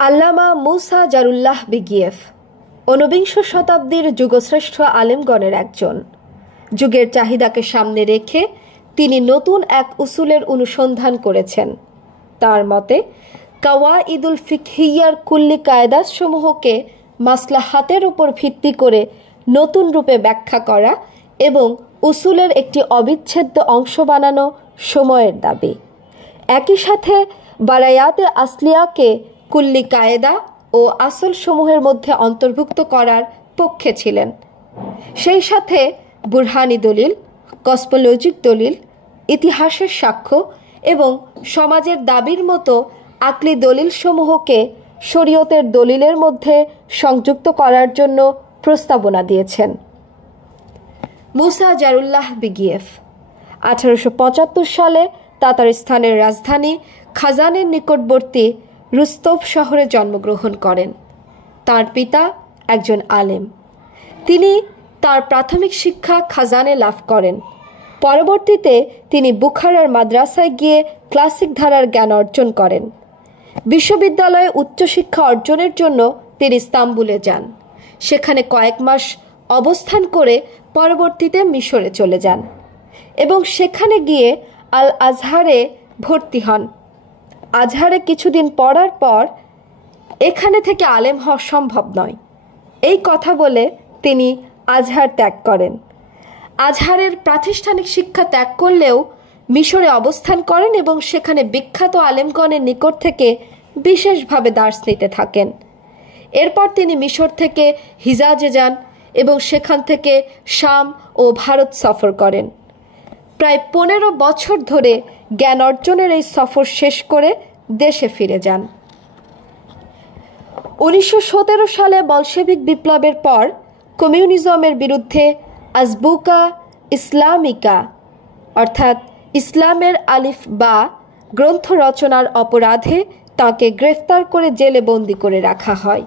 আল্লামা মুসা জারুল্লাহ বিগিয়েফ ঊনবিংশ শতাব্দীর যুগশ্রেষ্ঠ আলেমগণের একজন। যুগের চাহিদাকে সামনে রেখে তিনি নতুন এক উসুলের অনুসন্ধান করেছেন। তার মতে কাওয়াইদুল ফিকহিয়ার কুল্লি কায়দাসমূহকে মাসলাহাতের উপর ভিত্তি করে নতুন রূপে ব্যাখ্যা করা এবং উসুলের একটি অবিচ্ছেদ্য অংশ বানানো সময়ের দাবি। একই সাথে বারায়াতে আসলিয়াকে কুল্লি কায়দা ও আসলসমূহের মধ্যে অন্তর্ভুক্ত করার পক্ষে ছিলেন। সেই সাথে বুরহানি দলিল, কসমোলজিক দলিল, ইতিহাসের সাক্ষ্য এবং সমাজের দাবির মতো আকলি দলিলসমূহকে শরীয়তের দলিলের মধ্যে সংযুক্ত করার জন্য প্রস্তাবনা দিয়েছেন। মুসা জারুল্লাহ বিগিয়েফ 1875 সালে তাতারিস্তানের রাজধানী খাজানের নিকটবর্তী রুস্তভ শহরে জন্মগ্রহণ করেন। তার পিতা একজন আলেম। তিনি তার প্রাথমিক শিক্ষা খাজানে লাভ করেন। পরবর্তীতে তিনি বুখারার মাদ্রাসায় গিয়ে ক্লাসিক ধারার জ্ঞান অর্জন করেন। বিশ্ববিদ্যালয়ে উচ্চশিক্ষা অর্জনের জন্য তিনি ইস্তাম্বুলে যান। সেখানে কয়েক মাস অবস্থান করে পরবর্তীতে মিশরে চলে যান এবং সেখানে গিয়ে আল আজহারে ভর্তি হন। আজহারে কিছুদিন পড়ার পর এখানে থেকে আলেম হওয়া সম্ভব নয়, এই কথা বলে তিনি আজহার ত্যাগ করেন। আজহারের প্রাতিষ্ঠানিক শিক্ষা ত্যাগ করলেও মিশরে অবস্থান করেন এবং সেখানে বিখ্যাত আলেমগণের নিকট থেকে বিশেষভাবে দার্স নিতে থাকেন। এরপর তিনি মিশর থেকে হিজাজে যান এবং সেখান থেকে শাম ও ভারত সফর করেন। প্রায় 15 বছর ধরে জ্ঞান অর্জনের এই সফর শেষ করে দেশে ফিরে যান। 1917 সালে বলশেভিক বিপ্লবের পর কমিউনিজমের বিরুদ্ধে আজবুকা ইসলামিকা অর্থাৎ ইসলামের আলিফ বা গ্রন্থ রচনার অপরাধে তাকে গ্রেফতার করে জেলে বন্দি করে রাখা হয়।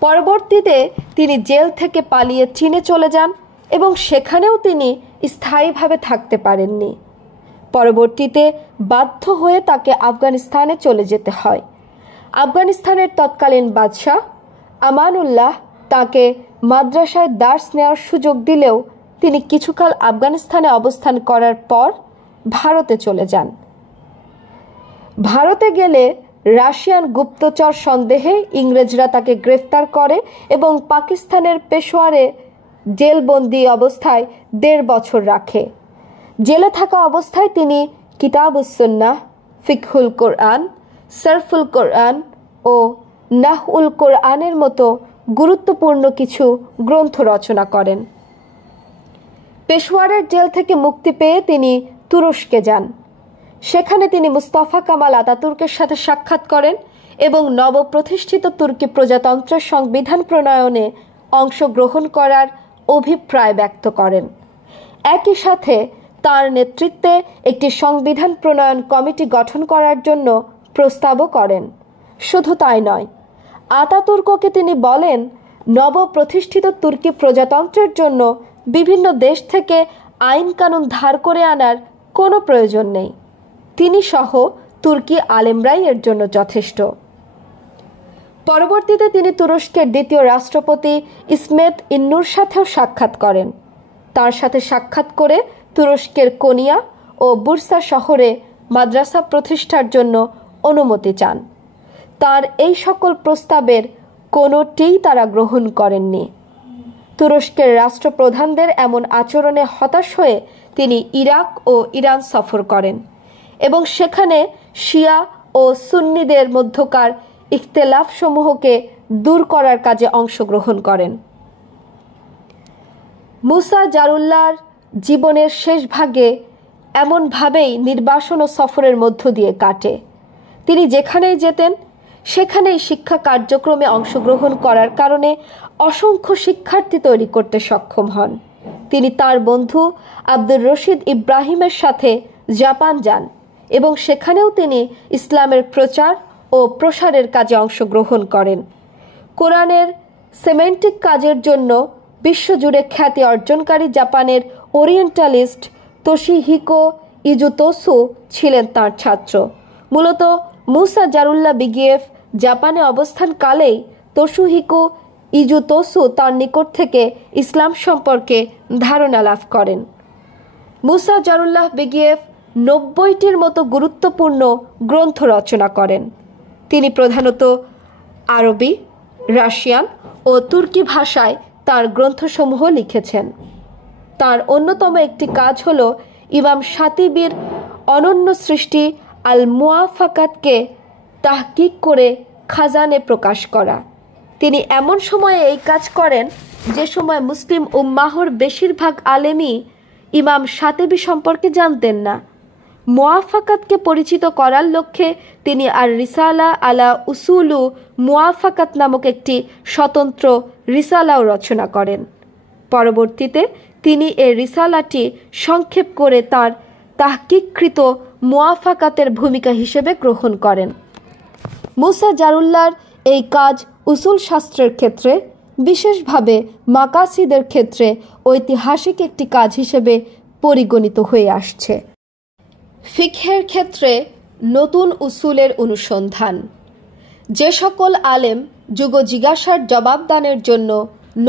পরবর্তীতে তিনি জেল থেকে পালিয়ে চীনে চলে যান এবং সেখানেও তিনি স্থায়ীভাবে থাকতে পারেননি। পরবর্তীতে বাধ্য হয়ে তাকে আফগানিস্তানে চলে যেতে হয়। আফগানিস্তানের তৎকালীন বাদশাহ আমানুল্লাহ তাকে মাদ্রাসায় দার্স নেওয়ার সুযোগ দিলেও তিনি কিছুকাল আফগানিস্তানে অবস্থান করার পর ভারতে চলে যান। ভারতে গেলে রাশিয়ান গুপ্তচর সন্দেহে ইংরেজরা তাকে গ্রেফতার করে এবং পাকিস্তানের পেশোয়ারে জেলবন্দি অবস্থায় 1.5 বছর রাখে। জেলে থাকা অবস্থায় তিনি কিতাবুস সুন্নাহ, ফিকহুল কোরআন, সরফুল কোরআন ও নাহউল কোরআনের মতো গুরুত্বপূর্ণ কিছু গ্রন্থ রচনা করেন। পেশোয়ারের জেল থেকে মুক্তি পেয়ে তিনি তুরস্কে যান। সেখানে তিনি মুস্তাফা কামাল আতাতুর্কের সাথে সাক্ষাৎ করেন এবং নবপ্রতিষ্ঠিত তুর্কি প্রজাতন্ত্রের সংবিধান প্রণয়নে অংশগ্রহণ করার অভিপ্রায় ব্যক্ত করেন। একই সাথে তার নেতৃত্বে একটি সংবিধান প্রণয়ন কমিটি গঠন করার জন্য প্রস্তাবও করেন। শুধু তাই নয়, আতাতুর্ককে তিনি বলেন নবপ্রতিষ্ঠিত তুর্কি প্রজাতন্ত্রের জন্য বিভিন্ন দেশ থেকে আইন কানুন ধার করে আনার কোনো প্রয়োজন নেই। তিনি সহ তুর্কি আলেমরাই এর জন্য যথেষ্ট। পরবর্তীতে তিনি তুরস্কের দ্বিতীয় রাষ্ট্রপতি ইসমেত ইন্নুর সাথেও সাক্ষাৎ করেন। তার সাথে সাক্ষাৎ করে তুরস্কের কোনিয়া ও বুরসা শহরে মাদ্রাসা প্রতিষ্ঠার জন্য অনুমতি চান। তার এই সকল প্রস্তাবের কোনোটিই তারা গ্রহণ করেননি। তুরস্কের রাষ্ট্রপ্রধানদের এমন আচরণে হতাশ হয়ে তিনি ইরাক ও ইরান সফর করেন এবং সেখানে শিয়া ও সুন্নিদের মধ্যকার ইখতিলাফ সমূহকে দূর করার কাজে অংশগ্রহণ করেন। মুসা জারুল্লাহর জীবনের শেষ ভাগে এমনভাবেই নির্বাসন ও সফরের মধ্য দিয়ে কাটে। তিনি যেখানেই যেতেন সেখানেই শিক্ষা কার্যক্রমে অংশগ্রহণ করার কারণে অসংখ্য শিক্ষার্থী তৈরি করতে সক্ষম হন। তিনি তার বন্ধু আব্দুর রশিদ ইব্রাহিমের সাথে জাপান যান এবং সেখানেও তিনি ইসলামের প্রচার ও প্রসারের কাজে অংশগ্রহণ করেন। কোরআনের সেমেন্টিক কাজের জন্য বিশ্বজুড়ে খ্যাতি অর্জনকারী জাপানের ওরিয়েন্টালিস্ট তোশিহিকো ইজুতোসু ছিলেন তার ছাত্র। মূলত মুসা জারুল্লাহ বিগিয়েফ জাপানে অবস্থানকালেই তোশুহিকো ইজুতোসু তার নিকট থেকে ইসলাম সম্পর্কে ধারণা লাভ করেন। মুসা জারুল্লাহ বেগিয়েভ 90টির মতো গুরুত্বপূর্ণ গ্রন্থ রচনা করেন। তিনি প্রধানত আরবি, রাশিয়ান ও তুর্কি ভাষায় তার গ্রন্থসমূহ লিখেছেন। তার অন্যতম একটি কাজ হল ইমাম শাতিবির অনন্য সৃষ্টি আল মুআফাকাতকে তাহকিক করে খাজানে প্রকাশ করা। তিনি এমন সময়ে এই কাজ করেন যে সময় মুসলিম উম্মাহর বেশিরভাগ আলেমই ইমাম শাতিবি সম্পর্কে জানতেন না। মুআফাকাতকে পরিচিত করার লক্ষ্যে তিনি আর রিসালা আলা উসুলু মুআফাকাত নামক একটি স্বতন্ত্র রিসালাও রচনা করেন। পরবর্তীতে তিনি এই রিসালাটি সংক্ষেপ করে তার তাহকিককৃত মুআফাকাতের ভূমিকা হিসেবে গ্রহণ করেন। মুসা জারুল্লাহর এই কাজ উসুল শাস্ত্রের ক্ষেত্রে, বিশেষভাবে মাকাসিদের ক্ষেত্রে ঐতিহাসিক একটি কাজ হিসেবে পরিগণিত হয়ে আসছে। ফিকহের ক্ষেত্রে নতুন উসুলের অনুসন্ধান। যে সকল আলেম যুগ জিজ্ঞাসার জবাবদানের জন্য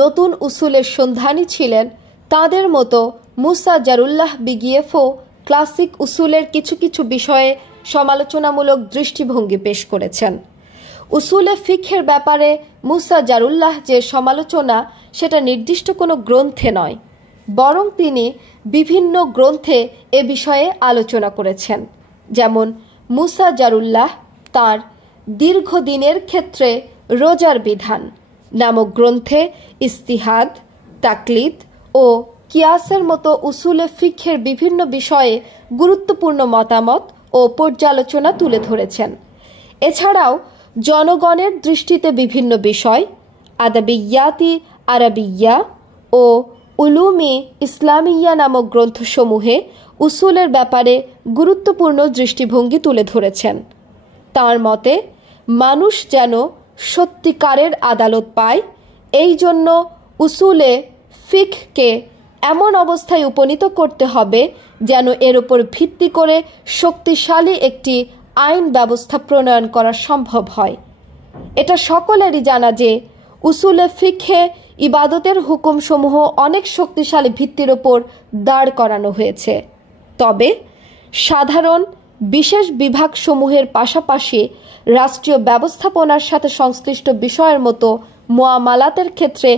নতুন উসুলের সন্ধানী ছিলেন, তাদের মতো মুসা জারুল্লাহ বিগিয়েফও ক্লাসিক উসুলের কিছু কিছু বিষয়ে সমালোচনামূলক দৃষ্টিভঙ্গি পেশ করেছেন। উসুলে ফিকহের ব্যাপারে মুসা জারুল্লাহ যে সমালোচনা, সেটা নির্দিষ্ট কোনো গ্রন্থে নয়, বরং তিনি বিভিন্ন গ্রন্থে এ বিষয়ে আলোচনা করেছেন। যেমন মুসা জারুল্লাহ তার দীর্ঘদিনের ক্ষেত্রে রোজার বিধান নামক গ্রন্থে ইস্তিহাদ, তাকলিদ ও কিয়াসের মতো উসুলে ফিকহের বিভিন্ন বিষয়ে গুরুত্বপূর্ণ মতামত ও পর্যালোচনা তুলে ধরেছেন। এছাড়াও জনগণের দৃষ্টিতে বিভিন্ন বিষয়, আদাবিয়াতি আরাবিয়া ও উলুমি ইসলামিয়া নামক গ্রন্থসমূহে উসুলের ব্যাপারে গুরুত্বপূর্ণ দৃষ্টিভঙ্গি তুলে ধরেছেন। তার মতে মানুষ যেন সত্যিকারের আদালত পায়, এই জন্য উসুলে ফিকহকে এমন অবস্থায় উপনীত করতে হবে যেন এর উপর ভিত্তি করে শক্তিশালী একটি আইন ব্যবস্থা প্রণয়ন করা সম্ভব হয়। এটা সকলেরই জানা যে উসুলে ফিকহে ইবাদতের হুকুমসমূহ অনেক শক্তিশালী ভিত্তির ওপর দাঁড় করানো হয়েছে। তবে সাধারণ বিশেষ বিভাগসমূহের পাশাপাশি রাষ্ট্রীয় ব্যবস্থাপনার সাথে সংশ্লিষ্ট বিষয়ের মতো মুআমালাতের ক্ষেত্রে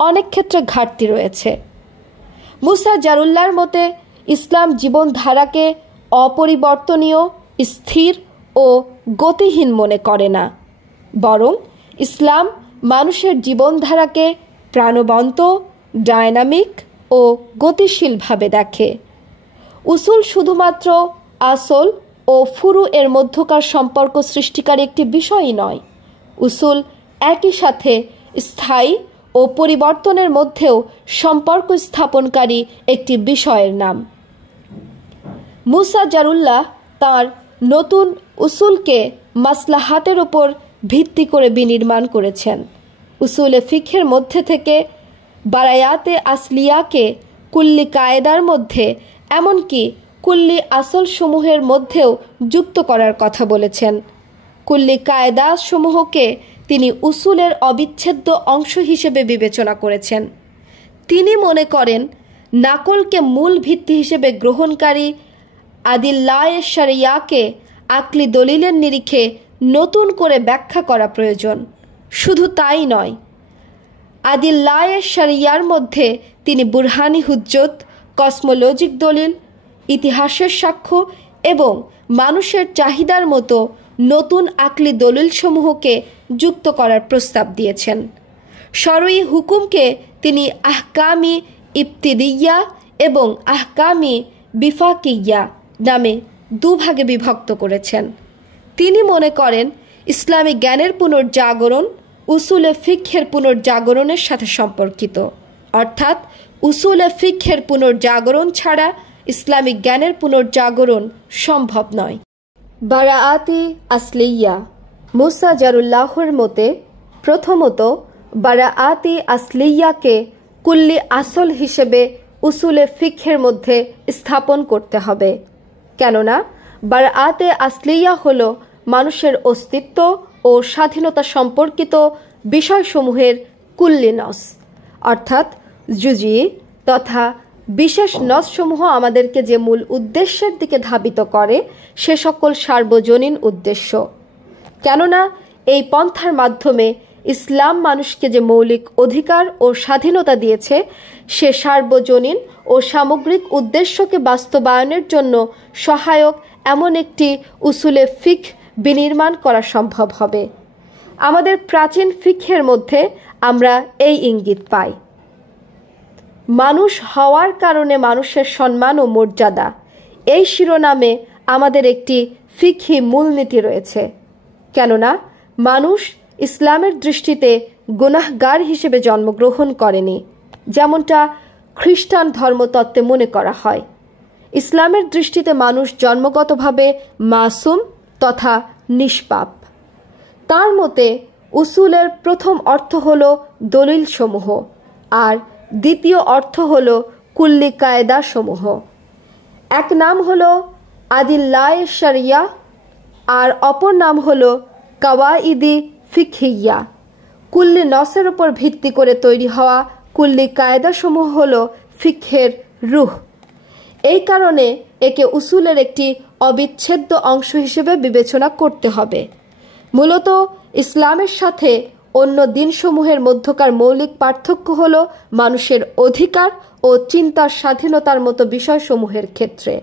অনেক ক্ষেত্রে ঘাটতি রয়েছে। মুসা জারুল্লাহর মতে ইসলাম জীবনধারাকে অপরিবর্তনীয়, স্থির ও গতিহীন মনে করে না, বরং ইসলাম মানুষের জীবনধারাকে প্রাণবন্ত, ডায়নামিক ও গতিশীলভাবে দেখে। উসুল শুধুমাত্র আসল ও ফুরু এর মধ্যকার সম্পর্ক সৃষ্টিকারী একটি বিষয়ই নয়, উসুল একই সাথে স্থায়ী ও পরিবর্তনের মধ্যেও সম্পর্ক স্থাপনকারী একটি বিষয়ের নাম। মুসা জারুল্লাহ তার নতুন উসুলকে মাসলাহাতের ওপর ভিত্তি করে বিনির্মাণ করেছেন। উসুলে ফিকহের মধ্যে থেকে বারায়াতে আসলিয়াকে কুল্লি কায়েদার মধ্যে, এমনকি কুল্লি আসল সমূহের মধ্যেও যুক্ত করার কথা বলেছেন। কুল্লি কায়েদা সমূহকে তিনি উসুলের অবিচ্ছেদ্য অংশ হিসেবে বিবেচনা করেছেন। তিনি মনে করেন নাকলকে মূল ভিত্তি হিসেবে গ্রহণকারী আদিল্লায়ে শরিয়াকে আকলি দলিলের নিরিখে নতুন করে ব্যাখ্যা করা প্রয়োজন। শুধু তাই নয়, আদিল্লায়ে শরিয়ার মধ্যে তিনি বুরহানি হুজ্জত, কসমোলজিক দলিল, ইতিহাসের সাক্ষ্য এবং মানুষের চাহিদার মতো নতুন আকলি দলিলসমূহকে যুক্ত করার প্রস্তাব দিয়েছেন। শরঈ হুকুমকে তিনি আহকামি ইবতিদিয়া এবং আহকামি বিফাকিয়া নামে দুভাগে বিভক্ত করেছেন। তিনি মনে করেন ইসলামী জ্ঞানের পুনর্জাগরণ উসুলে ফিকহের পুনর্জাগরণের সাথে সম্পর্কিত, অর্থাৎ উসুলে ফিকহের পুনর্জাগরণ ছাড়া ইসলামিক জ্ঞানের পুনর্জাগরণ সম্ভব নয়। বারাআতি আসলিয়া। মুসা জারুল্লাহর মতে প্রথমত বারাআতি আসলিয়াকে কুল্লি আসল হিসেবে উসুলে ফিকহের মধ্যে স্থাপন করতে হবে, কেননা বারাআতে আসলিয়া হল মানুষের অস্তিত্ব ও স্বাধীনতা সম্পর্কিত বিষয়সমূহের কুল্লি নস অর্থাৎ জুজি তথা বিশেষ নসসমূহ আমাদেরকে যে মূল উদ্দেশ্যের দিকে ধাবিত করে সে সকল সার্বজনীন উদ্দেশ্য। কেননা এই পন্থার মাধ্যমে ইসলাম মানুষকে যে মৌলিক অধিকার ও স্বাধীনতা দিয়েছে সে সার্বজনীন ও সামগ্রিক উদ্দেশ্যকে বাস্তবায়নের জন্য সহায়ক এমন একটি উসুলে ফিকহ বিনির্মাণ করা সম্ভব হবে। আমাদের প্রাচীন ফিকহের মধ্যে আমরা এই ইঙ্গিত পাই। মানুষ হওয়ার কারণে মানুষের সম্মান ও মর্যাদা, এই শিরোনামে আমাদের একটি ফিকহি মূলনীতি রয়েছে। কেননা মানুষ ইসলামের দৃষ্টিতে গুনাহগার হিসেবে জন্মগ্রহণ করেনি, যেমনটা খ্রিস্টান ধর্মতত্ত্বে মনে করা হয়। ইসলামের দৃষ্টিতে মানুষ জন্মগতভাবে মাসুম তথা নিষ্পাপ। তার মতে উসুলের প্রথম অর্থ হল দলিল সমূহ, আর দ্বিতীয় অর্থ হল কুল্লি কায়দা সমূহ। এক নাম হল আদিল্লাহ শরিয়া আর অপর নাম হল কাওয়াইদি ফিকহিয়া। কুল্লি নসের উপর ভিত্তি করে তৈরি হওয়া কুল্লি কায়দা সমূহ হল ফিকহের রুহ। এই কারণে একে উসুলের একটি অবিচ্ছেদ্য অংশ হিসেবে বিবেচনা করতে হবে। মূলত ইসলামের সাথে অন্য দিনসমূহের মধ্যকার মৌলিক পার্থক্য হল মানুষের অধিকার ও চিন্তার স্বাধীনতার মতো বিষয়সমূহের ক্ষেত্রে।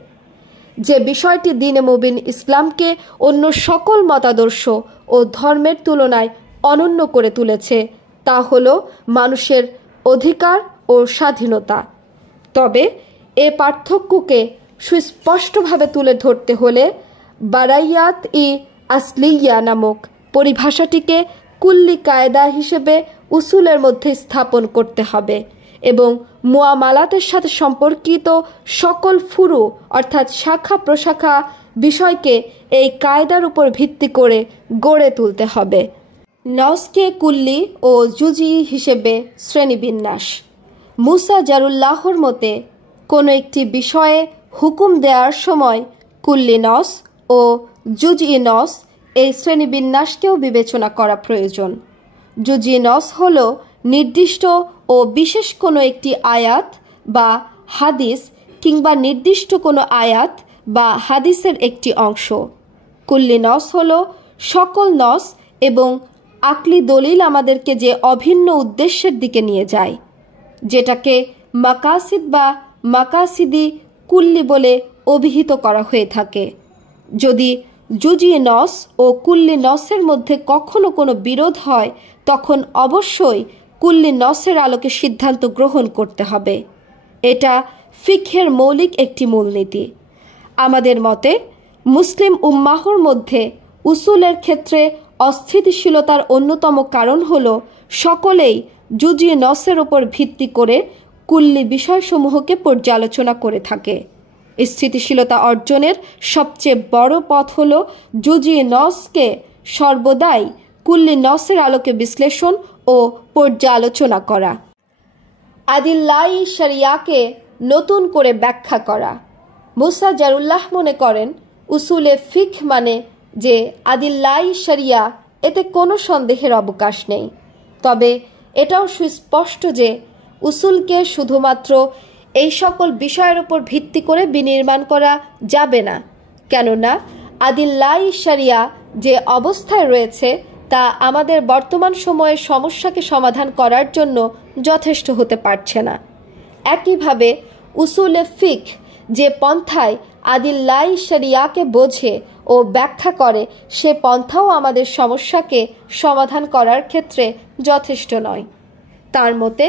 যে বিষয়টি দ্বীনে মুবিন ইসলামকে অন্য সকল মতাদর্শ ও ধর্মের তুলনায় অনন্য করে তুলেছে তা হল মানুষের অধিকার ও স্বাধীনতা। তবে এ পার্থক্যকে সুস্পষ্টভাবে তুলে ধরতে হলে বারাইয়াত ই আসলিয়া নামক পরিভাষাটিকে কুল্লি কায়দা হিসেবে উসুলের মধ্যে স্থাপন করতে হবে এবং মুআমালাতের সাথে সম্পর্কিত সকল ফুরু অর্থাৎ শাখা প্রশাখা বিষয়কে এই কায়দার উপর ভিত্তি করে গড়ে তুলতে হবে। নসকে কুল্লি ও জুজি হিসেবে শ্রেণীবিন্যাস। মুসা জারুল্লাহর মতে কোনো একটি বিষয়ে হুকুম দেওয়ার সময় কুল্লি নস ও জুজি নস এই শ্রেণীবিন্যাসকেও বিবেচনা করা প্রয়োজন। জুজি নস হল নির্দিষ্ট ও বিশেষ কোনো একটি আয়াত বা হাদিস কিংবা নির্দিষ্ট কোনো আয়াত বা হাদিসের একটি অংশ। কুল্লি নস হল সকল নস এবং আকলি দলিল আমাদেরকে যে অভিন্ন উদ্দেশ্যের দিকে নিয়ে যায়, যেটাকে মাকাসিদ বা মাকাসিদি কুল্লি বলে অভিহিত করা হয়ে থাকে। যদি জুজি নস ও কুল্লি নসের মধ্যে কখনো কোনো বিরোধ হয় তখন অবশ্যই কুল্লি নসের আলোকে সিদ্ধান্ত গ্রহণ করতে হবে। এটা ফিকহের মৌলিক একটি মূলনীতি। আমাদের মতে মুসলিম উম্মাহর মধ্যে উসুলের ক্ষেত্রে অস্থিতিশীলতার অন্যতম কারণ হল সকলেই জুজি নসের ওপর ভিত্তি করে কুল্লি বিষয়সমূহকে পর্যালোচনা করে থাকে। স্থিতিশীলতা অর্জনের সবচেয়ে বড় পথ হল জুজি নসকে সর্বদাই কুল্লি নসের আলোকে বিশ্লেষণ ও পর্যালোচনা করা। আদিল্লাহ শরিয়াকে নতুন করে ব্যাখ্যা করা। মুসা জারুল্লাহ মনে করেন উসুলে ফিকহ মানে যে আদিল্লাহ শরিয়া, এতে কোনো সন্দেহের অবকাশ নেই। তবে এটাও সুস্পষ্ট যে উসুলকে শুধুমাত্র এই সকল বিষয়ের উপর ভিত্তি করে বিনির্মাণ করা যাবে না, কেননা আদিল্লাহ শরিয়া যে অবস্থায় রয়েছে তা আমাদের বর্তমান সময়ের সমস্যাকে সমাধান করার জন্য যথেষ্ট হতে পারছে না। একইভাবে উসুলে ফিকহ যে পন্থায় আদিল্লাহ শরিয়াকে বোঝে ও ব্যাখ্যা করে সে পন্থাও আমাদের সমস্যাকে সমাধান করার ক্ষেত্রে যথেষ্ট নয়। তার মতে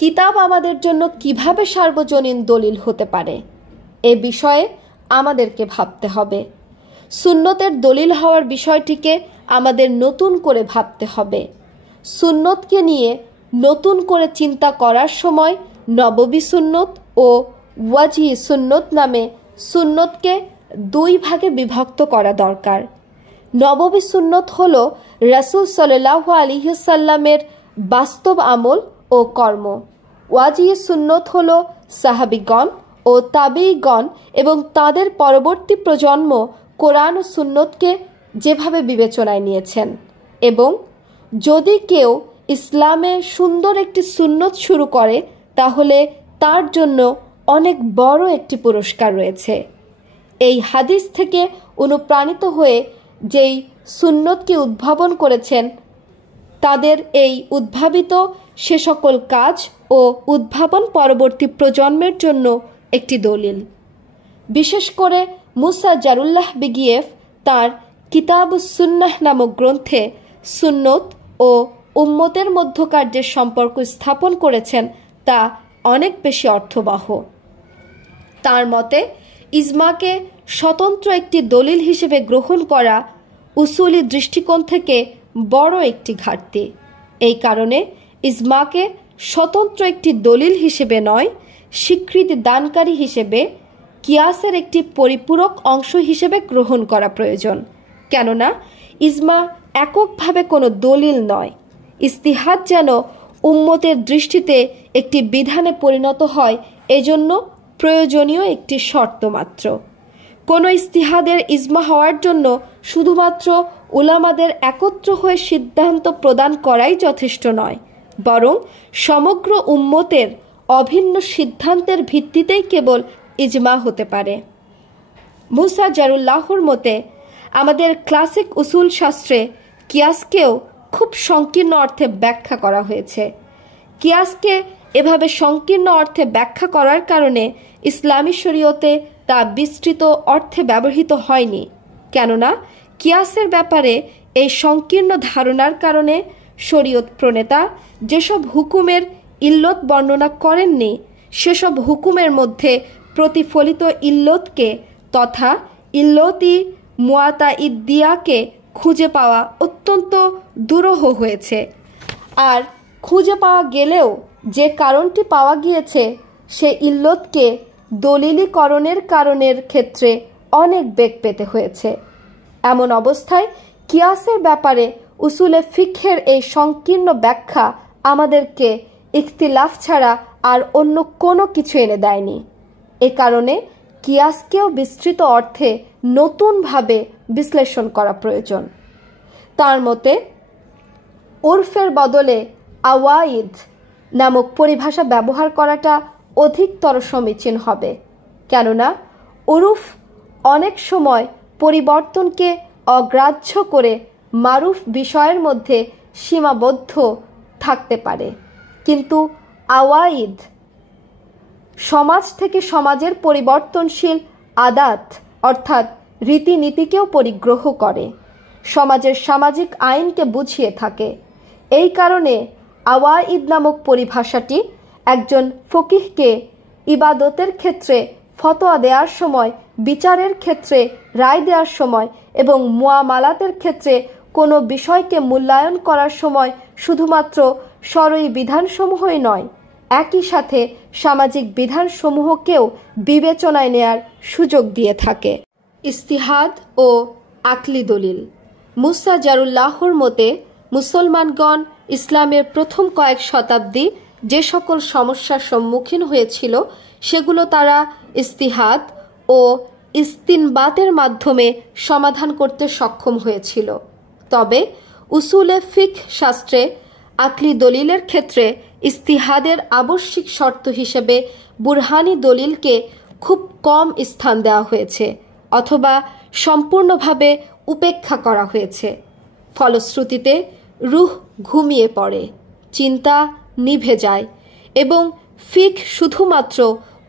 কিতাব আমাদের জন্য কিভাবে সার্বজনীন দলিল হতে পারে এ বিষয়ে আমাদেরকে ভাবতে হবে। সুন্নতের দলিল হওয়ার বিষয়টিকে আমাদের নতুন করে ভাবতে হবে। সুন্নতকে নিয়ে নতুন করে চিন্তা করার সময় নববী সুন্নত ও ওয়াজি সুন্নত নামে সুন্নতকে দুই ভাগে বিভক্ত করা দরকার। নববী সুন্নত হল রাসূল সাল্লাল্লাহু আলাইহি ওয়াসাল্লামের বাস্তব আমল ও কর্ম। ওয়াজি সুন্নত হল সাহাবীগণ ও তাবেঈগণ এবং তাদের পরবর্তী প্রজন্ম কোরআন ও সুন্নতকে যেভাবে বিবেচনায় নিয়েছেন। এবং যদি কেউ ইসলামে সুন্দর একটি সুন্নত শুরু করে তাহলে তার জন্য অনেক বড় একটি পুরস্কার রয়েছে। এই হাদিস থেকে অনুপ্রাণিত হয়ে যেই সুন্নতকে উদ্ভাবন করেছেন তাদের এই উদ্ভাবিত সে সকল কাজ ও উদ্ভাবন পরবর্তী প্রজন্মের জন্য একটি দলিল। বিশেষ করে মুসা জারুল্লাহ বিগিয়েফ তার কিতাবুস সুন্নাহ নামক গ্রন্থে সুন্নত ও উম্মতের মধ্যকার যে সম্পর্ক স্থাপন করেছেন তা অনেক বেশি অর্থবহ। তার মতে ইজমাকে স্বতন্ত্র একটি দলিল হিসেবে গ্রহণ করা উসুলি দৃষ্টিকোণ থেকে বড় একটি ঘাটতি। এই কারণে ইজমাকে স্বতন্ত্র একটি দলিল হিসেবে নয়, স্বীকৃতি দানকারী হিসেবে কিয়াসের একটি পরিপূরক অংশ হিসেবে গ্রহণ করা প্রয়োজন। কেননা ইজমা এককভাবে কোনো দলিল নয়, ইস্তিহাদ যেন উম্মতের দৃষ্টিতে একটি বিধানে পরিণত হয় এজন্য প্রয়োজনীয় একটি শর্ত মাত্র। কোনো ইস্তিহাদের ইজমা হওয়ার জন্য শুধুমাত্র উলামাদের একত্র হয়ে সিদ্ধান্ত প্রদান করাই যথেষ্ট নয়, বরং সমগ্র উম্মতের অভিন্ন সিদ্ধান্তের ভিত্তিতেই কেবল ইজমা হতে পারে। মুসা জারুল্লাহর মতে আমাদের ক্লাসিক উসুল শাস্ত্রে কিয়াসকেও খুব সংকীর্ণ অর্থে ব্যাখ্যা করা হয়েছে। কিয়াসকে এভাবে সংকীর্ণ অর্থে ব্যাখ্যা করার কারণে ইসলামী শরীয়তে তা বিস্তৃত অর্থে ব্যবহৃত হয়নি। কেননা কিয়াসের ব্যাপারে এই সংকীর্ণ ধারণার কারণে শরীয়ত প্রণেতা যেসব হুকুমের ইল্লত বর্ণনা করেননি সেসব হুকুমের মধ্যে প্রতিফলিত ইল্লতকে তথা ইল্লতি মুয়াতাইদ্দিয়াকে খুঁজে পাওয়া অত্যন্ত দুরূহ হয়েছে। আর খুঁজে পাওয়া গেলেও যে কারণটি পাওয়া গিয়েছে সে ইল্লতকে দলিলীকরণের কারণের ক্ষেত্রে অনেক বেগ পেতে হয়েছে। এমন অবস্থায় কিয়াসের ব্যাপারে উসুলে ফিকহের এই সংকীর্ণ ব্যাখ্যা আমাদেরকে ইখতিলাফ ছাড়া আর অন্য কোনো কিছু এনে দেয়নি। এ কারণে কিয়াসকেও বিস্তৃত অর্থে নতুনভাবে বিশ্লেষণ করা প্রয়োজন। তার মতে উরফের বদলে আওয়াইদ নামক পরিভাষা ব্যবহার করাটা অধিকতর সমীচীন হবে। কেননা উরুফ অনেক সময় পরিবর্তনকে অগ্রাহ্য করে মারুফ বিষয়ের মধ্যে সীমাবদ্ধ থাকতে পারে, কিন্তু আওয়াইদ সমাজ থেকে সমাজের পরিবর্তনশীল আদাত অর্থাৎ রীতিনীতিকেও পরিগ্রহ করে, সমাজের সামাজিক আইনকে বুঝিয়ে থাকে। এই কারণে আওয়াইদ নামক পরিভাষাটি একজন ফকিহকে ইবাদতের ক্ষেত্রে ফতোয়া দেওয়ার সময়, বিচারের ক্ষেত্রে রায় দেওয়ার সময় এবং মুআমালাতের ক্ষেত্রে কোনো বিষয়কে মূল্যায়ন করার সময় শুধুমাত্র শরঈ বিধানসমূহই নয়, একই সাথে সামাজিক বিধানসমূহকেও বিবেচনায় নেয়ার সুযোগ দিয়ে থাকে। ইস্তিহাদ ও আকলি দলিল। মুসা জারুল্লাহর মতে মুসলমানগণ ইসলামের প্রথম কয়েক শতাব্দী যে সকল সমস্যার সম্মুখীন হয়েছিল সেগুলো তারা ইস্তিহাদ ও ইস্তিনবাতের মাধ্যমে সমাধান করতে সক্ষম হয়েছিল। তবে উসুলে ফিকহ শাস্ত্রে আকলি দলিলের ক্ষেত্রে ইস্তিহাদের আবশ্যিক শর্ত হিসেবে বুরহানি দলিলকে খুব কম স্থান দেওয়া হয়েছে অথবা সম্পূর্ণভাবে উপেক্ষা করা হয়েছে। ফলশ্রুতিতে রূহ ঘুমিয়ে পড়ে, চিন্তা নিভে যায় এবং ফিকহ শুধুমাত্র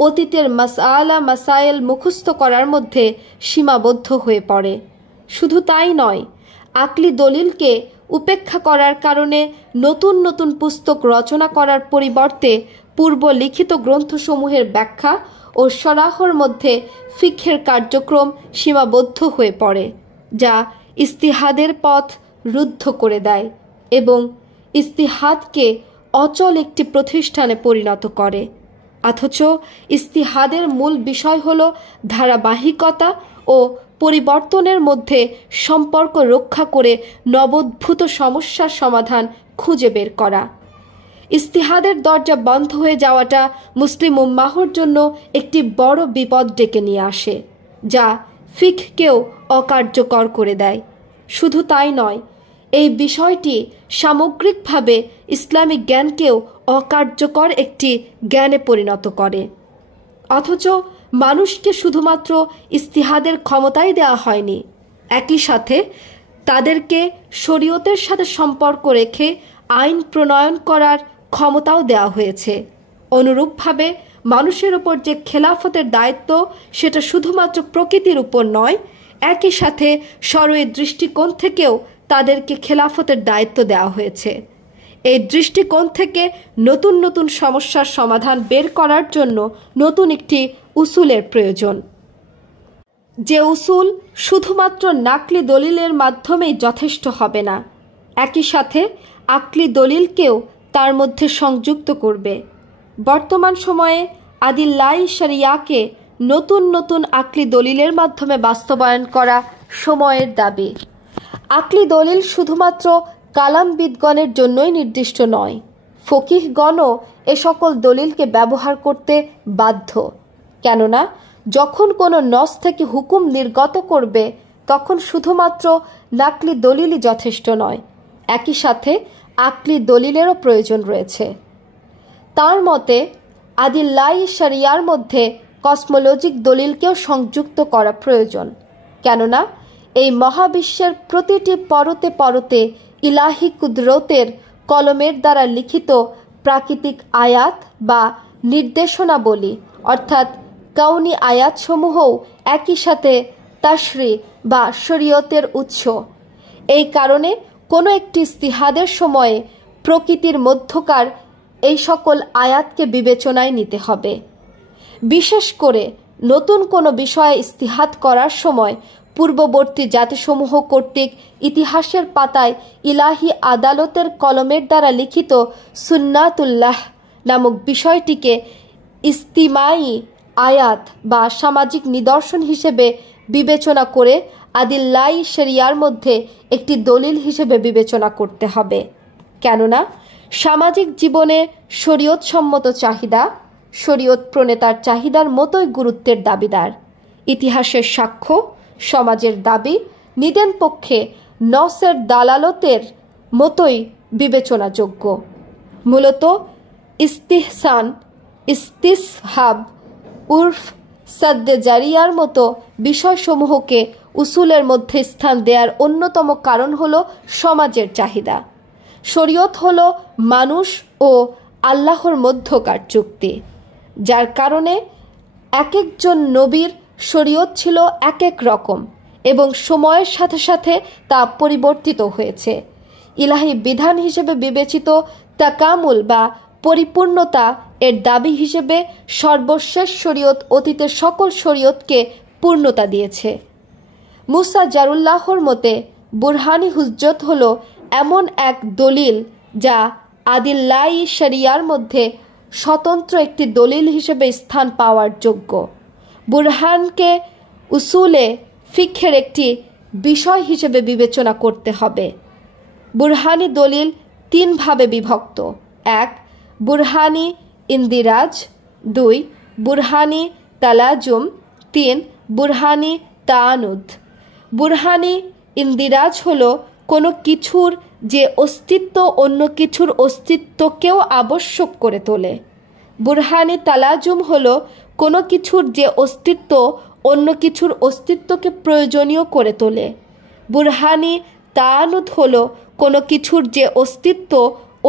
অতীতের মাসআলা মাসাইল মুখস্থ করার মধ্যে সীমাবদ্ধ হয়ে পড়ে। শুধু তাই নয়, আকলি দলিলকে উপেক্ষা করার কারণে নতুন নতুন পুস্তক রচনা করার পরিবর্তে পূর্ব লিখিত গ্রন্থসমূহের ব্যাখ্যা ও শরাহর মধ্যে ফিকহের কার্যক্রম সীমাবদ্ধ হয়ে পড়ে, যা ইস্তিহাদের পথ রুদ্ধ করে দেয় এবং ইস্তিহাদকে অচল একটি প্রতিষ্ঠানে পরিণত করে। অথচ ইস্তিহাদের মূল বিষয় হল ধারাবাহিকতা ও পরিবর্তনের মধ্যে সম্পর্ক রক্ষা করে নবোদ্ভূত সমস্যার সমাধান খুঁজে বের করা। ইস্তিহাদের দরজা বন্ধ হয়ে যাওয়াটা মুসলিম উম্মাহর জন্য একটি বড় বিপদ ডেকে নিয়ে আসে, যা ফিকহকেও অকার্যকর করে দেয়। শুধু তাই নয়, এই বিষয়টি সামগ্রিকভাবে ইসলামিক জ্ঞানকেও অকার্যকর একটি জ্ঞানে পরিণত করে। অথচ মানুষকে শুধুমাত্র ইস্তিহাদের ক্ষমতাই দেওয়া হয়নি, একই সাথে তাদেরকে শরীয়তের সাথে সম্পর্ক রেখে আইন প্রণয়ন করার ক্ষমতাও দেওয়া হয়েছে। অনুরূপভাবে মানুষের ওপর যে খেলাফতের দায়িত্ব, সেটা শুধুমাত্র প্রকৃতির উপর নয়, একই সাথে শরঈ দৃষ্টিকোণ থেকেও তাদেরকে খেলাফতের দায়িত্ব দেওয়া হয়েছে। এই দৃষ্টিকোণ থেকে নতুন নতুন সমস্যার সমাধান বের করার জন্য নতুন একটি উসুলের প্রয়োজন, যে উসুল শুধুমাত্র নাকলি দলিলের মাধ্যমেই যথেষ্ট হবে না, একই সাথে আকলি দলিলকেও তার মধ্যে সংযুক্ত করবে। বর্তমান সময়ে আদিল্লাহ শরিয়াকে নতুন নতুন আকলি দলিলের মাধ্যমে বাস্তবায়ন করা সময়ের দাবি। আকলি দলিল শুধুমাত্র কালামবিদগণের জন্যই নির্দিষ্ট নয়, ফকিহগণও এ সকল দলিলকে ব্যবহার করতে বাধ্য। কেননা যখন কোনো নস থেকে হুকুম নির্গত করবে, তখন শুধুমাত্র নাকলি দলিলই যথেষ্ট নয়, একই সাথে আকলি দলিলেরও প্রয়োজন রয়েছে। তার মতে আদিল্লাহ শরিয়ার মধ্যে কসমোলজিক দলিলকেও সংযুক্ত করা প্রয়োজন। কেননা এই মহাবিশ্বের প্রতিটি পরতে পরতে ইলাহি কুদরতের কলমের দ্বারা লিখিত প্রাকৃতিক আয়াত বা নির্দেশনাবলী অর্থাৎ কাউনি আয়াতসমূহও একই সাথে তাশরি বা শরীয়তের উৎস। এই কারণে কোনো একটি ইস্তিহাদের সময়ে প্রকৃতির মধ্যকার এই সকল আয়াতকে বিবেচনায় নিতে হবে। বিশেষ করে নতুন কোনো বিষয়ে ইস্তিহাদ করার সময় পূর্ববর্তী জাতিসমূহ কর্তৃক ইতিহাসের পাতায় ইলাহি আদালতের কলমের দ্বারা লিখিত সুন্নাতুল্লাহ নামক বিষয়টিকে ইস্তিমাই আয়াত বা সামাজিক নিদর্শন হিসেবে বিবেচনা করে আদিল্লাহ শরিয়ার মধ্যে একটি দলিল হিসেবে বিবেচনা করতে হবে। কেননা সামাজিক জীবনে শরীয়ত সম্মত চাহিদা শরীয়ত প্রণেতার চাহিদার মতোই গুরুত্বের দাবিদার। ইতিহাসের সাক্ষ্য, সমাজের দাবি নিদেন পক্ষে নসের দালালতের মতোই বিবেচনাযোগ্য। মূলত ইস্তিহসান, ইস্তিসহাব উর্ফ সাদ্দে জারিয়ার মতো বিষয়সমূহকে উসুলের মধ্যে স্থান দেওয়ার অন্যতম কারণ হল সমাজের চাহিদা। শরীয়ত হল মানুষ ও আল্লাহর মধ্যকার চুক্তি, যার কারণে এক একজন নবীর শরীয়ত ছিল এক এক রকম এবং সময়ের সাথে সাথে তা পরিবর্তিত হয়েছে। ইলাহি বিধান হিসেবে বিবেচিত তাকামুল বা পরিপূর্ণতা এর দাবি হিসেবে সর্বশেষ শরীয়ত অতীতের সকল শরীয়তকে পূর্ণতা দিয়েছে। মুসা জারুল্লাহর মতে বুরহানি হুজ্জত হল এমন এক দলিল যা আদিল্লাহ শরিয়ার মধ্যে স্বতন্ত্র একটি দলিল হিসেবে স্থান পাওয়ার যোগ্য। বুরহানকে উসুলে ফিকহের একটি বিষয় হিসেবে বিবেচনা করতে হবে। বুরহানি দলিল তিন ভাবে বিভক্ত: এক, বুরহানি ইন্দিরাজ; দুই, বুরহানি তালাজুম; তিন, বুরহানি তানুদ। বুরহানি ইন্দিরাজ হলো কোনো কিছুর যে অস্তিত্ব অন্য কিছুর অস্তিত্বকেও আবশ্যক করে তোলে। বুরহানি তালাজুম হলো কোনো কিছুর যে অস্তিত্ব অন্য কিছুর অস্তিত্বকে প্রয়োজনীয় করে তোলে। বুরহানি তানুদ হলো কোনো কিছুর যে অস্তিত্ব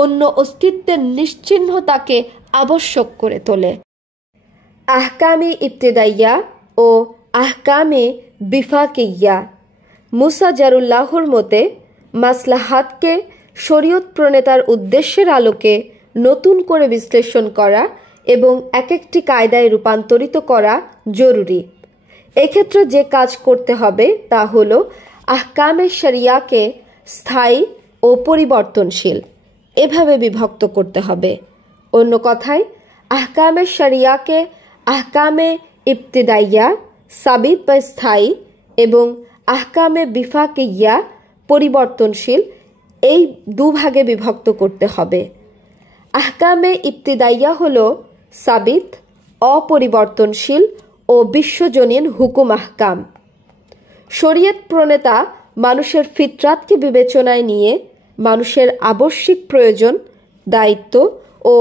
অন্য অস্তিত্বের নিশ্চিহ্নতাকে আবশ্যক করে তোলে। আহকামে ইবতেদাইয়া ও আহকামে বিফাকিয়া। মুসা জারুল্লাহর মতে মাসলাহাতকে শরীয়ত প্রণেতার উদ্দেশ্যের আলোকে নতুন করে বিশ্লেষণ করা এবং এক একটি কায়দায় রূপান্তরিত করা জরুরি। এক্ষেত্রে যে কাজ করতে হবে তা হলো আহকামে শরিয়াকে স্থায়ী ও পরিবর্তনশীল এভাবে বিভক্ত করতে হবে। অন্য কথায় আহকামে শরিয়াকে আহকামে ইবতিদাইয়া সাবিত বা স্থায়ী এবং আহকামে বিফাকিয়া পরিবর্তনশীল এই দুভাগে বিভক্ত করতে হবে। আহকামে ইবতিদাইয়া হলো সাবিত, অপরিবর্তনশীল ও বিশ্বজনীন হুকুম আহকাম। শরীয়ত প্রণেতা মানুষের ফিতরাতকে বিবেচনায় নিয়ে মানুষের আবশ্যিক প্রয়োজন, দায়িত্ব ও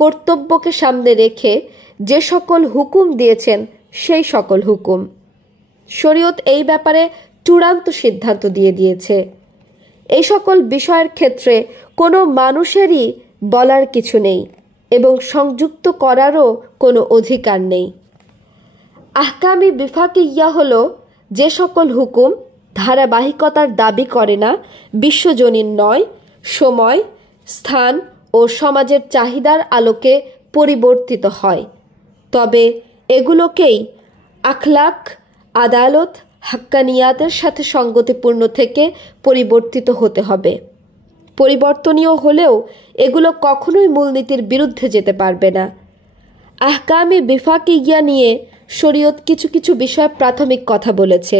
কর্তব্যকে সামনে রেখে যে সকল হুকুম দিয়েছেন সেই সকল হুকুম। শরীয়ত এই ব্যাপারে চূড়ান্ত সিদ্ধান্ত দিয়ে দিয়েছে। এই সকল বিষয়ের ক্ষেত্রে কোনো মানুষেরই বলার কিছু নেই এবং সংযুক্ত করারও কোনো অধিকার নেই। আহকামি বিফাকিয়া হলো যে সকল হুকুম ধারাবাহিকতার দাবি করে না, বিশ্বজনীন নয়, সময়, স্থান ও সমাজের চাহিদার আলোকে পরিবর্তিত হয়, তবে এগুলোকেই আখলাক, আদালত, হাক্কানিয়াতের সাথে সঙ্গতিপূর্ণ থেকে পরিবর্তিত হতে হবে। পরিবর্তনীয় হলেও এগুলো কখনোই মূলনীতির বিরুদ্ধে যেতে পারবে না। আহকামে বিফাকিয়া নিয়ে শরীয়ত কিছু কিছু বিষয়ে প্রাথমিক কথা বলেছে,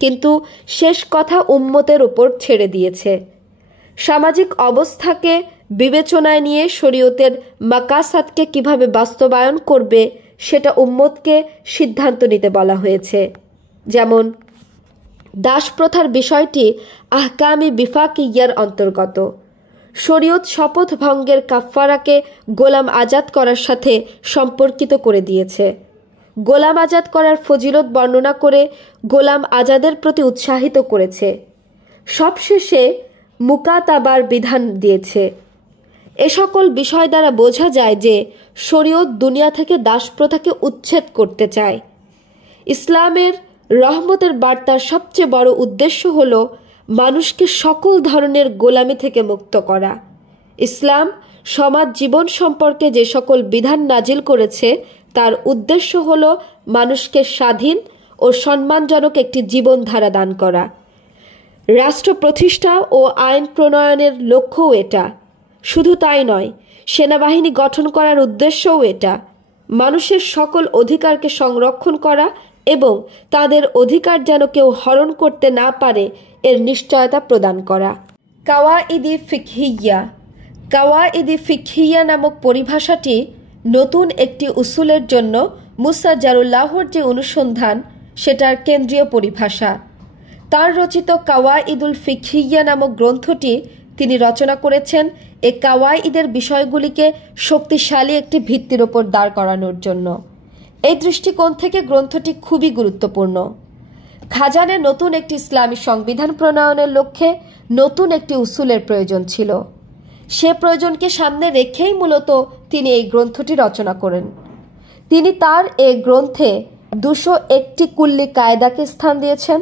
কিন্তু শেষ কথা উম্মতের উপর ছেড়ে দিয়েছে। সামাজিক অবস্থাকে বিবেচনায় নিয়ে শরীয়তের মাকাসাদকে কিভাবে বাস্তবায়ন করবে সেটা উম্মতকে সিদ্ধান্ত নিতে বলা হয়েছে। যেমন দাস প্রথার বিষয়টি আহকামি বিফাকিয়ার অন্তর্গত। শরীয়ত শপথ ভঙ্গের কাফফারাকে গোলাম আজাদ করার সাথে সম্পর্কিত করে দিয়েছে। গোলাম আজাদ করার ফজিলত বর্ণনা করে গোলাম আজাদের প্রতি উৎসাহিত করেছে। সবশেষে মুকাতাবার বিধান দিয়েছে। এ সকল বিষয় দ্বারা বোঝা যায় যে শরীয়ত দুনিয়া থেকে দাস প্রথাকে উচ্ছেদ করতে চায়। ইসলামের রহমতের বার্তার সবচেয়ে বড় উদ্দেশ্য হল মানুষকে সকল ধরনের গোলামি থেকে মুক্ত করা। ইসলাম সমাজ জীবন সম্পর্কে যে সকল বিধান নাজিল করেছে তার উদ্দেশ্য হল মানুষকে স্বাধীন ও সম্মানজনক একটি জীবনধারা দান করা। রাষ্ট্র প্রতিষ্ঠা ও আইন প্রণয়নের লক্ষ্যও এটা। শুধু তাই নয়, সেনাবাহিনী গঠন করার উদ্দেশ্যও এটা। মানুষের সকল অধিকারকে সংরক্ষণ করা এবং তাদের অধিকার যেন কেউ হরণ করতে না পারে এর নিশ্চয়তা প্রদান করা। কাওয়াইদি ফিকহিয়া। কাওয়াইদি ফিকহিয়া নামক পরিভাষাটি নতুন একটি উসুলের জন্য মুসা জারুল্লাহর যে অনুসন্ধান সেটার কেন্দ্রীয় পরিভাষা। তার রচিত কাওয়াইদুল ফিকহিয়া নামক গ্রন্থটি তিনি রচনা করেছেন এই কাওয়াইদের বিষয়গুলিকে শক্তিশালী একটি ভিত্তির ওপর দাঁড় করানোর জন্য। এই দৃষ্টিকোণ থেকে গ্রন্থটি খুবই গুরুত্বপূর্ণ। খাজানের নতুন একটি ইসলামী সংবিধান প্রণয়নের লক্ষ্যে নতুন একটি উসুলের প্রয়োজন ছিল। সে প্রয়োজনকে সামনে রেখেই মূলত তিনি এই গ্রন্থটি রচনা করেন। তিনি তার এই গ্রন্থে 201টি কুল্লি কায়দাকে স্থান দিয়েছেন।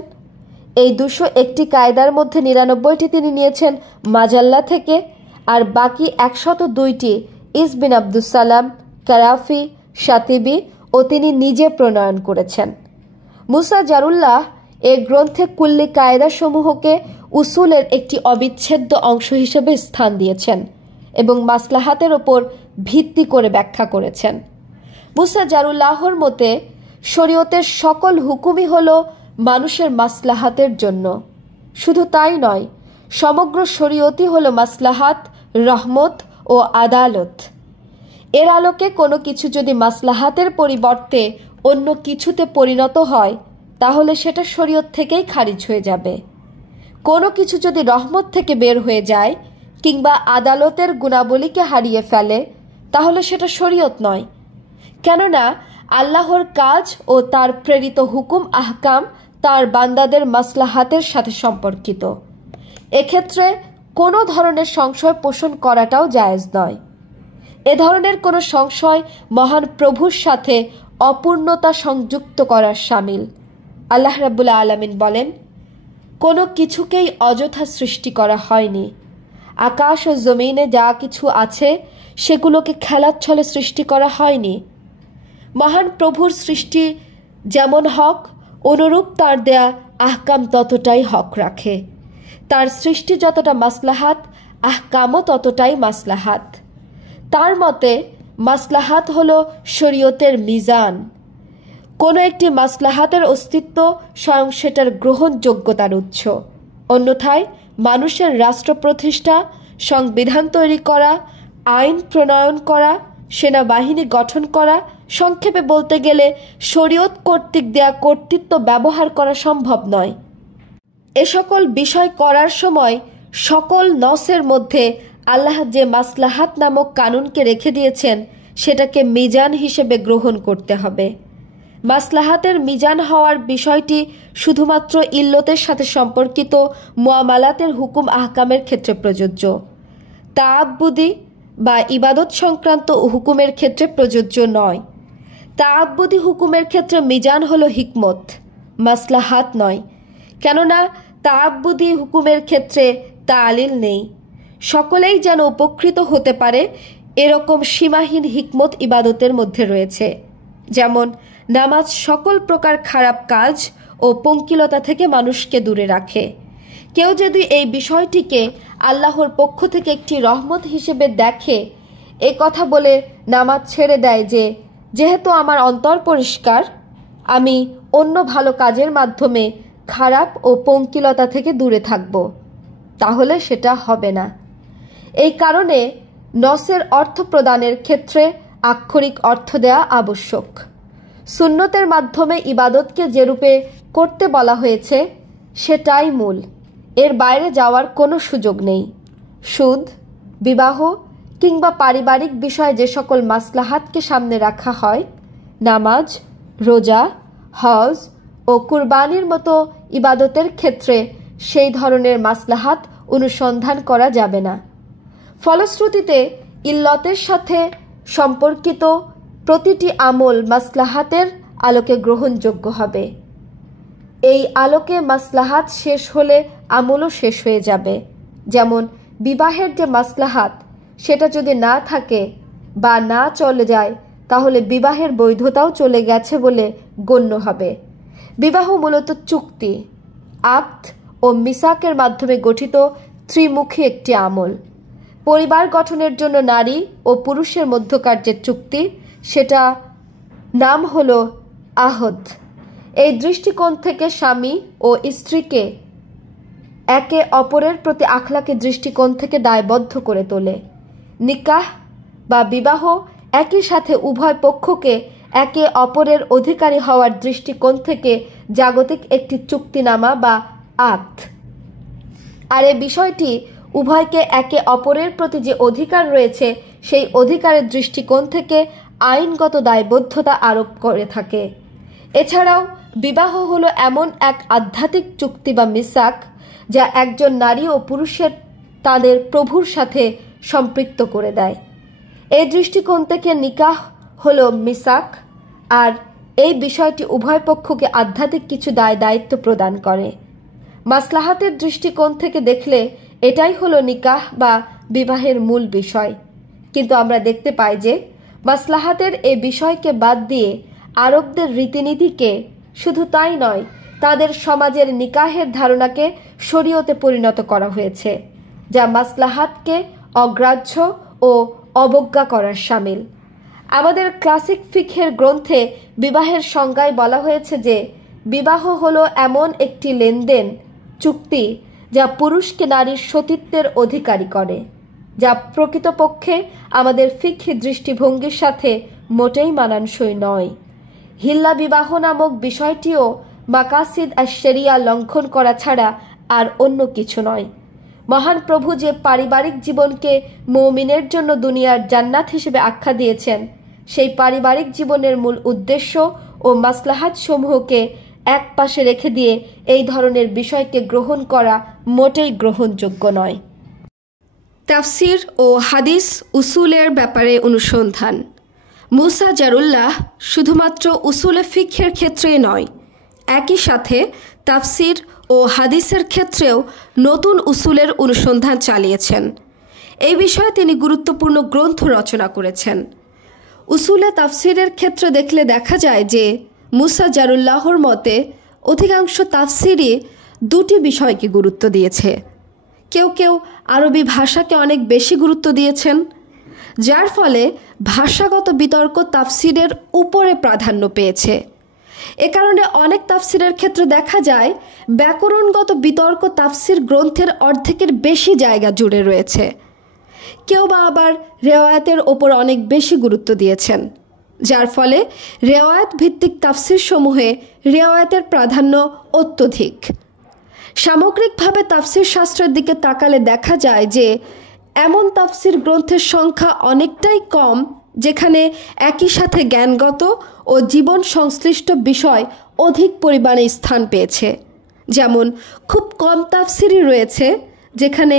এই 201টি কায়দার মধ্যে 99টি তিনি নিয়েছেন মাজাল্লা থেকে, আর বাকি 102টি ইসবিন আব্দুস সালাম, কারাফি, শাতিবি ও তিনি নিজে প্রণয়ন করেছেন। মুসা জারুল্লাহ এই গ্রন্থে কুল্লি কায়দাসমূহকে উসুলের একটি অবিচ্ছেদ্য অংশ হিসেবে স্থান দিয়েছেন এবং মাসলাহাতের ওপর ভিত্তি করে ব্যাখ্যা করেছেন। মুসা জারুল্লাহর মতে শরীয়তের সকল হুকুমই হল মানুষের মাসলাহাতের জন্য। শুধু তাই নয়, সমগ্র শরীয়তই হল মাসলাহাত, রহমত ও আদালত। এর আলোকে কোনো কিছু যদি মাসলাহাতের পরিবর্তে অন্য কিছুতে পরিণত হয় তাহলে সেটা শরীয়ত থেকেই খারিজ হয়ে যাবে। কোনো কিছু যদি রহমত থেকে বের হয়ে যায় কিংবা আদালতের গুণাবলীকে হারিয়ে ফেলে তাহলে সেটা শরীয়ত নয়। কেননা আল্লাহর কাজ ও তার প্রেরিত হুকুম আহকাম তার বান্দাদের মাসলাহাতের সাথে সম্পর্কিত। এক্ষেত্রে কোনো ধরনের সংশয় পোষণ করাটাও জায়েজ নয়। এ ধরনের কোনো সংশয় মহান প্রভুর সাথে অপূর্ণতা সংযুক্ত করার শামিল। আল্লাহ রাব্বুল আলামিন বলেন, কোনো কিছুকেই অযথা সৃষ্টি করা হয়নি। আকাশ ও জমিনে যা কিছু আছে সেগুলোকে খেলার ছলে সৃষ্টি করা হয়নি। মহান প্রভুর সৃষ্টি যেমন হক, অনুরূপ তার দেয়া আহকাম ততটাই হক রাখে। তার সৃষ্টি যতটা মাসলাহাত, আহকামও ততটাই মাসলাহাত। তার মতে মাসলাহাত হলো শরীয়তের মিজান। কোনো একটি মাসলাহাতের অস্তিত্ব স্বয়ং সেটার গ্রহণযোগ্যতার উৎস। অন্যথায় মানুষের রাষ্ট্র প্রতিষ্ঠা, সংবিধান তৈরি করা, আইন প্রণয়ন করা, সেনাবাহিনী গঠন করা, সংক্ষেপে বলতে গেলে শরীয়ত কর্তৃক দেয়া কর্তৃত্ব ব্যবহার করা সম্ভব নয়। এ সকল বিষয় করার সময় সকল নসের মধ্যে আল্লাহ যে মাসলাহাত নামক কানুনকে রেখে দিয়েছেন সেটাকে মিজান হিসেবে গ্রহণ করতে হবে। মাসলাহাতের মিজান হওয়ার বিষয়টি শুধুমাত্র ইল্লতের সাথে সম্পর্কিত মুআমালাতের হুকুম আহকামের ক্ষেত্রে প্রযোজ্য। তাআব্বুদি বা ইবাদত সংক্রান্ত হুকুমের ক্ষেত্রে প্রযোজ্য নয়। তাআব্বুদি হুকুমের ক্ষেত্রে মিজান হলো হিকমত, মাসলাহাত নয়। কেননা তাআব্বুদি হুকুমের ক্ষেত্রে তালিল নেই। সকলেই যেন উপকৃত হতে পারে এরকম সীমাহীন হিকমত ইবাদতের মধ্যে রয়েছে। যেমন নামাজ সকল প্রকার খারাপ কাজ ও পঙ্কিলতা থেকে মানুষকে দূরে রাখে। কেউ যদি এই বিষয়টিকে আল্লাহর পক্ষ থেকে একটি রহমত হিসেবে দেখে, এ কথা বলে নামাজ ছেড়ে দেয় যে যেহেতু আমার অন্তর পরিষ্কার, আমি অন্য ভালো কাজের মাধ্যমে খারাপ ও পঙ্কিলতা থেকে দূরে থাকব, তাহলে সেটা হবে না। এই কারণে নসের অর্থ প্রদানের ক্ষেত্রে আক্ষরিক অর্থ দেয়া আবশ্যক। সুন্নতের মাধ্যমে ইবাদতকে যেরূপে করতে বলা হয়েছে সেটাই মূল, এর বাইরে যাওয়ার কোনো সুযোগ নেই। সুদ, বিবাহ কিংবা পারিবারিক বিষয়ে যে সকল মাসলাহাতকে সামনে রাখা হয়, নামাজ, রোজা, হজ ও কুরবানির মতো ইবাদতের ক্ষেত্রে সেই ধরনের মাসলাহাত অনুসন্ধান করা যাবে না। ফলশ্রুতিতে ইল্লতের সাথে সম্পর্কিত প্রতিটি আমল মাসলাহাতের আলোকে গ্রহণযোগ্য হবে। এই আলোকে মাসলাহাত শেষ হলে আমলও শেষ হয়ে যাবে। যেমন বিবাহের যে মাসলাহাত, সেটা যদি না থাকে বা না চলে যায়, তাহলে বিবাহের বৈধতাও চলে গেছে বলে গণ্য হবে। বিবাহ মূলত চুক্তি, আকদ ও মিসাকের মাধ্যমে গঠিত ত্রিমুখী একটি আমল। পরিবার গঠনের জন্য নারী ও পুরুষের মধ্যকার যে চুক্তি, সেটা নাম হলো আহদ। এই দৃষ্টিকোণ থেকে স্বামী ও স্ত্রীকে একে অপরের প্রতি আখলাকি দৃষ্টিকোণ থেকে দায়বদ্ধ করে তোলে। নিকাহ বা বিবাহ একই সাথে উভয় পক্ষকে একে অপরের অধিকারী হওয়ার দৃষ্টিকোণ থেকে জাগতিক একটি চুক্তিনামা বা আকদ। আর এই বিষয়টি উভয়কে একে অপরের প্রতি যে অধিকার রয়েছে সেই অধিকারের দৃষ্টিকোণ থেকে আইনগত দায়বদ্ধতা আরোপ করে থাকে। এছাড়াও বিবাহ হলো এমন এক আধ্যাত্মিক চুক্তি বা মিসাক যা একজন নারী ও পুরুষের তাদের প্রভুর সাথে সম্পৃক্ত করে দেয়। এই দৃষ্টিকোণ থেকে নিকাহ হলো মিসাক, আর এই বিষয়টি উভয় পক্ষকে আধ্যাত্মিক কিছু দায়িত্ব প্রদান করে। মাসলাহাতের দৃষ্টিকোণ থেকে দেখলে এটাই হলো নিকাহ বা বিবাহের মূল বিষয়। কিন্তু আমরা দেখতে পাই যে মাসলাহাতের এই বিষয়কে বাদ দিয়ে আরবদের রীতিনীতিকে, শুধু তাই নয়, তাদের সমাজের নিকাহের ধারণাকে শরীয়তে পরিণত করা হয়েছে, যা মাসলাহাতকে অগ্রাহ্য ও অবজ্ঞা করার শামিল। আমাদের ক্লাসিক ফিকহের গ্রন্থে বিবাহের সংজ্ঞায় বলা হয়েছে যে বিবাহ হলো এমন একটি লেনদেন, চুক্তি যা পুরুষকে নারীর সতীত্বের অধিকারী করে, যা প্রকৃতপক্ষে আমাদের ফিকহি দৃষ্টিভঙ্গির সাথে মোটেই মানানসই নয়। হিল্লা বিবাহ নামক বিষয়টিও মাকাসিদ আশ-শরিয়া লঙ্ঘন করা ছাড়া আর অন্য কিছু নয়। মহান প্রভু যে পারিবারিক জীবনকে মুমিনের জন্য দুনিয়ার জান্নাত হিসেবে আখ্যা দিয়েছেন, সেই পারিবারিক জীবনের মূল উদ্দেশ্য ও মাসলাহাত সমূহকে এক পাশে রেখে দিয়ে এই ধরনের বিষয়কে গ্রহণ করা মোটেই গ্রহণযোগ্য নয়। তাফসির ও হাদিস উসুলের ব্যাপারে অনুসন্ধান। মুসা জারুল্লাহ শুধুমাত্র উসুলে ফিকহের ক্ষেত্রেই নয়, একই সাথে তাফসির ও হাদিসের ক্ষেত্রেও নতুন উসুলের অনুসন্ধান চালিয়েছেন। এই বিষয়ে তিনি গুরুত্বপূর্ণ গ্রন্থ রচনা করেছেন। উসুলে তাফসিরের ক্ষেত্রে দেখলে দেখা যায় যে মুসা জারুল্লাহর মতে অধিকাংশ তাফসিরই দুটি বিষয়কে গুরুত্ব দিয়েছে। কেউ কেউ আরবি ভাষাকে অনেক বেশি গুরুত্ব দিয়েছেন, যার ফলে ভাষাগত বিতর্ক তাফসিরের উপরে প্রাধান্য পেয়েছে। এ কারণে অনেক তাফসিরের ক্ষেত্রে দেখা যায় ব্যাকরণগত বিতর্ক তাফসির গ্রন্থের অর্ধেকের বেশি জায়গা জুড়ে রয়েছে। কেউ বা আবার রেওয়ায়াতের ওপর অনেক বেশি গুরুত্ব দিয়েছেন, যার ফলে রেওয়ায়াত ভিত্তিক তাফসির সমূহে রেওয়ায়াতের প্রাধান্য অত্যধিক। সামগ্রিকভাবে তাফসির শাস্ত্রের দিকে তাকালে দেখা যায় যে এমন তাফসির গ্রন্থের সংখ্যা অনেকটাই কম যেখানে একই সাথে জ্ঞানগত ও জীবন সংশ্লিষ্ট বিষয় অধিক পরিমাণে স্থান পেয়েছে। যেমন খুব কম তাফসিরই রয়েছে যেখানে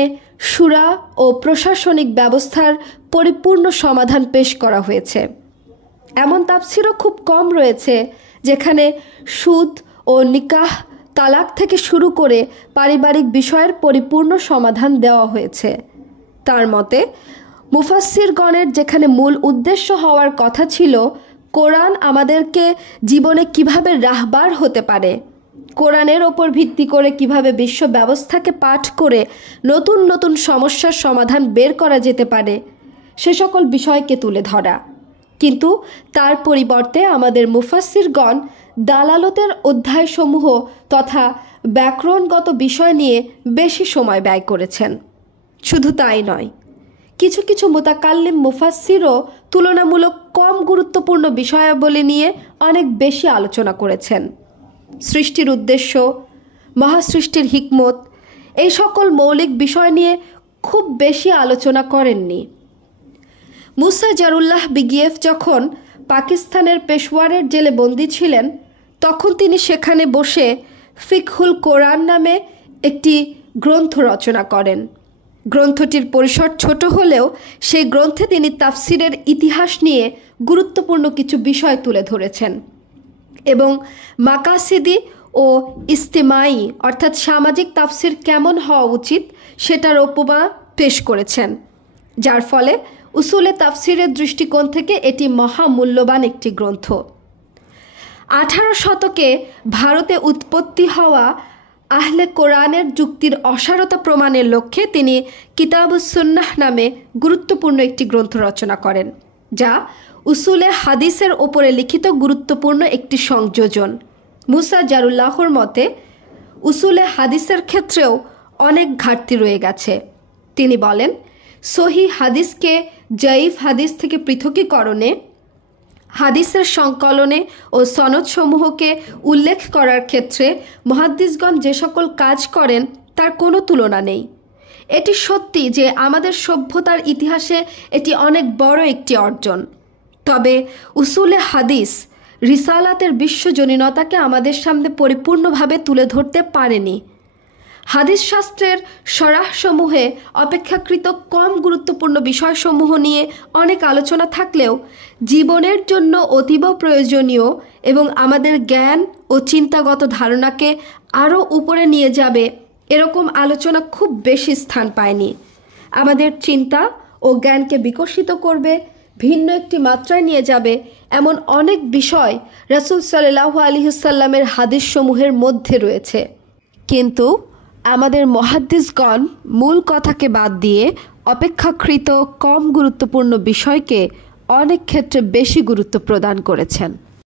সূরা ও প্রশাসনিক ব্যবস্থার পরিপূর্ণ সমাধান পেশ করা হয়েছে। এমন তাফসিরও খুব কম রয়েছে যেখানে সুদ ও নিকাহ, তালাক থেকে শুরু করে পারিবারিক বিষয়ের পরিপূর্ণ সমাধান দেওয়া হয়েছে। তার মতে মুফাসসিরগণের যেখানে মূল উদ্দেশ্য হওয়ার কথা ছিল কোরআন আমাদেরকে জীবনে কিভাবে রাহবার হতে পারে, কোরআনের ওপর ভিত্তি করে কিভাবে বিশ্ব ব্যবস্থাকে পাঠ করে নতুন নতুন সমস্যার সমাধান বের করা যেতে পারে, সে সকল বিষয়কে তুলে ধরা। কিন্তু তার পরিবর্তে আমাদের মুফাসসিরগণ দালালতের অধ্যায়সমূহ তথা ব্যাকরণগত বিষয় নিয়ে বেশি সময় ব্যয় করেছেন। শুধু তাই নয়, কিছু কিছু মুতাকাল্লিম মুফাসসিরও তুলনামূলক কম গুরুত্বপূর্ণ বিষয়াবলী নিয়ে অনেক বেশি আলোচনা করেছেন। সৃষ্টির উদ্দেশ্য, মহাসৃষ্টির হিকমত, এই সকল মৌলিক বিষয় নিয়ে খুব বেশি আলোচনা করেননি। মুসা জারুল্লাহ বিগিয়েফ যখন পাকিস্তানের পেশওয়ারের জেলে বন্দী ছিলেন তখন তিনি সেখানে বসে ফিকহুল কোরআন নামে একটি গ্রন্থ রচনা করেন। গ্রন্থটির পরিসর ছোট হলেও সেই গ্রন্থে তিনি তাফসিরের ইতিহাস নিয়ে গুরুত্বপূর্ণ কিছু বিষয় তুলে ধরেছেন এবং মাকাসিদি ও ইস্তেমাই অর্থাৎ সামাজিক তাফসির কেমন হওয়া উচিত সেটার উপমা পেশ করেছেন, যার ফলে উসুলে তাফসিরের দৃষ্টিকোণ থেকে এটি মহামূল্যবান একটি গ্রন্থ। 18 শতকে ভারতে উৎপত্তি হওয়া আহলে কোরআনের যুক্তির অসারতা প্রমাণের লক্ষ্যে তিনি কিতাবুস সুন্নাহ নামে গুরুত্বপূর্ণ একটি গ্রন্থ রচনা করেন, যা উসুলে হাদিসের ওপরে লিখিত গুরুত্বপূর্ণ একটি সংযোজন। মুসা জারুল্লাহর মতে উসুলে হাদিসের ক্ষেত্রেও অনেক ঘাটতি রয়ে গেছে। তিনি বলেন, সহি হাদিসকে জয়ীফ হাদিস থেকে পৃথকীকরণে, হাদিসের সংকলনে ও সনদসমূহকে উল্লেখ করার ক্ষেত্রে মুহাদ্দিসগণ যে সকল কাজ করেন তার কোনো তুলনা নেই। এটি সত্যি যে আমাদের সভ্যতার ইতিহাসে এটি অনেক বড় একটি অর্জন। তবে উসুলে হাদিস রিসালাতের বিশ্বজনীনতাকে আমাদের সামনে পরিপূর্ণভাবে তুলে ধরতে পারেনি। হাদিস শাস্ত্রের সরাহসমূহে অপেক্ষাকৃত কম গুরুত্বপূর্ণ বিষয়সমূহ নিয়ে অনেক আলোচনা থাকলেও জীবনের জন্য অতীব প্রয়োজনীয় এবং আমাদের জ্ঞান ও চিন্তাগত ধারণাকে আরও উপরে নিয়ে যাবে এরকম আলোচনা খুব বেশি স্থান পায়নি। আমাদের চিন্তা ও জ্ঞানকে বিকশিত করবে, ভিন্ন একটি মাত্রায় নিয়ে যাবে এমন অনেক বিষয় রাসূল সাল্লাল্লাহু আলাইহি ওয়াসাল্লামের হাদিসসমূহের মধ্যে রয়েছে। কিন্তু আমাদের মুহাদ্দিসগণ মূল কথাকে বাদ দিয়ে অপেক্ষাকৃত কম গুরুত্বপূর্ণ বিষয়কে অনেক ক্ষেত্রে বেশি গুরুত্ব প্রদান করেছেন।